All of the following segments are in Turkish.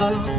Müzik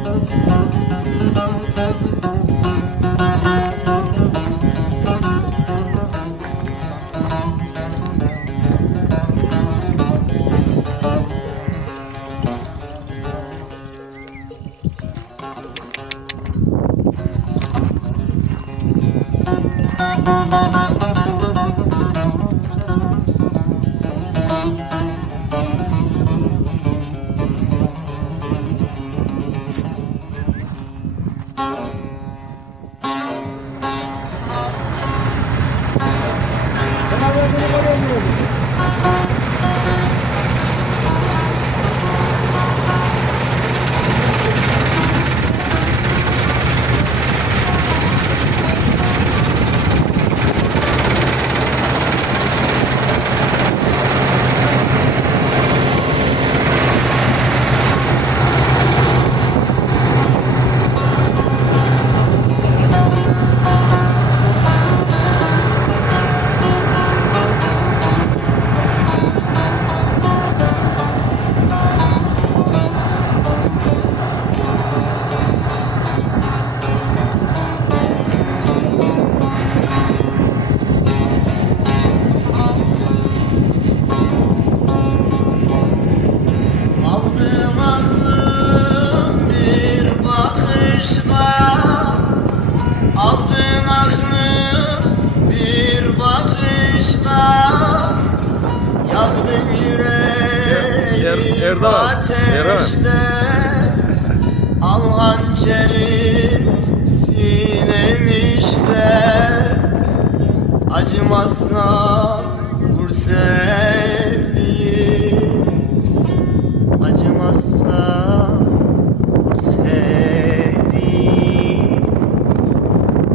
Erdal, ateşte Al hançeri sinemişte Acımazsan vur sevdiğim Acımazsan vur sevdiğim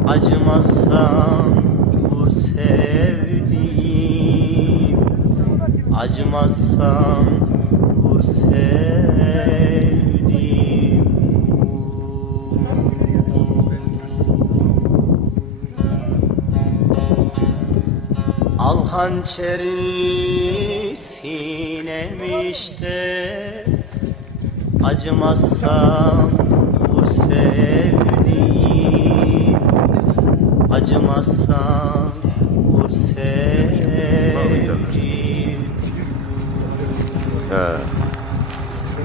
Acımazsan vur sevdiğim sevdiğim Al hançeri sinemişte Acımazsan vur sevdiğim. Acımazsan vur sevdiğim.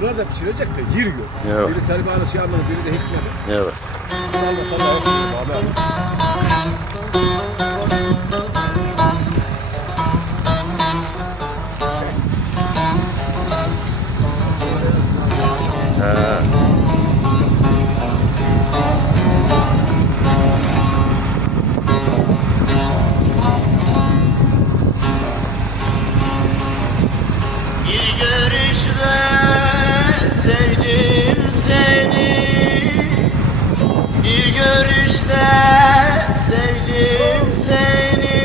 Şunlar da pişirecek de yer yok. Evet. Biri talibanı şey anladı, biri de hikmet. Evet. Bunlar da tabii seni Bir görüşte sevdim seni.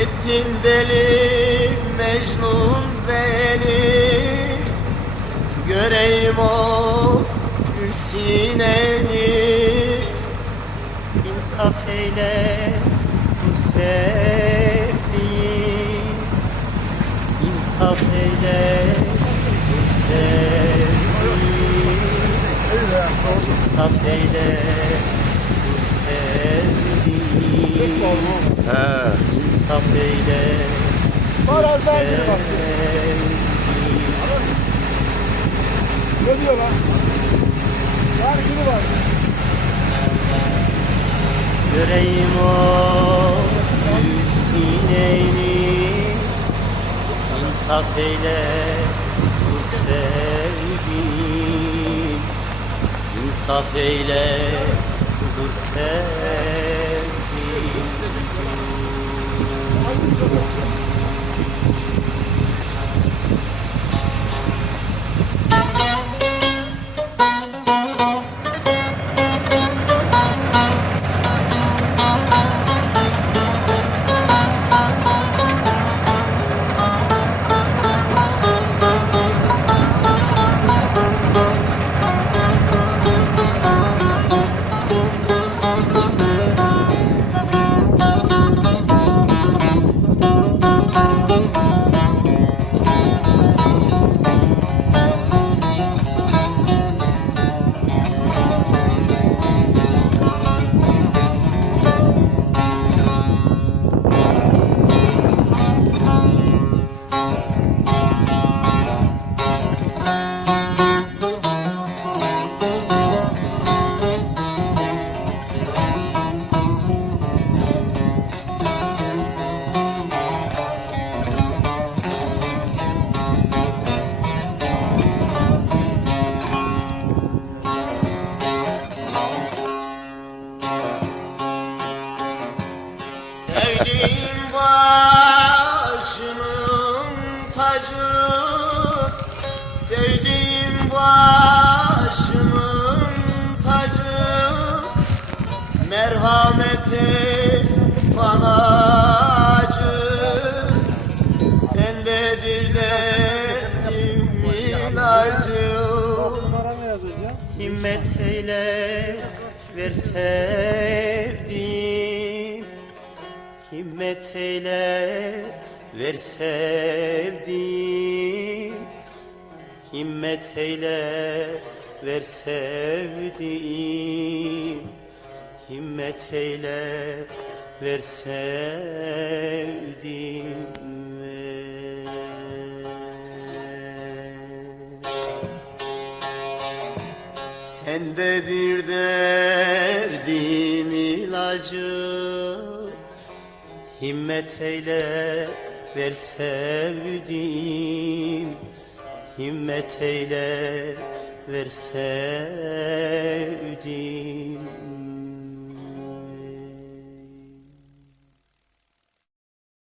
Ettin deli Mecnun beni. Göreyim o gül sineni. İnsaf eyle bu sevdiğim İnsaf eyle bu sevdiğim İnsaf eyle sevdiğim He. İnsaf eyle Biraz daha geri bak. Ne diyor lan? Yani şunu var. Göreyim o gül sineni İnsaf eyle bu sevdiğim İnsaf eyle sevdiğim Sevdiğim başımın tacı Sevdiğim başımın tacı Merhameti bana acı Sendedir derdim ilacı? Himmet eyle ver sevdim Himmet eyle ver sevdim Himmet eyle ver sevdim Himmet eyle ver sevdim Sendedir derdim ilacı Himmet eyle ver sevdim Himmet eyle ver sevdim